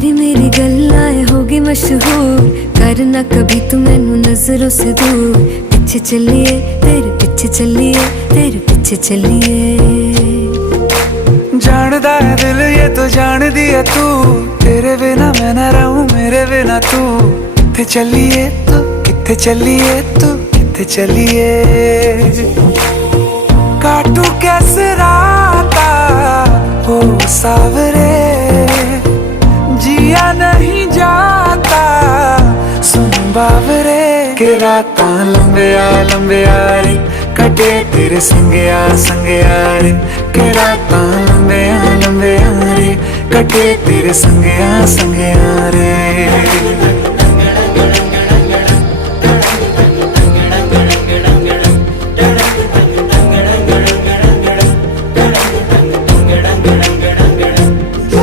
तेरी मेरी गल्लाएं होगी मशहूर, करना कभी तू मैनू नजरों से दूर। पीछे चलिए तेरे पीछे चलिए, तेरे पीछे चलिए। जानदा है दिल ये तो जान दिया तू, तेरे बिना मैं ना रहूं मेरे बिना तू। किथे चलिए तू, किथे चलिए तू, किथे चलिए। काटू कैसे राता हो सावरे, जिया नहीं जाता सुन बावरे। के राता लंबिया लंबिया रे, कटे तेरे संगया संगया रे। के राता लंबिया लंबिया रे, कटे तेरे संगया संगया रे।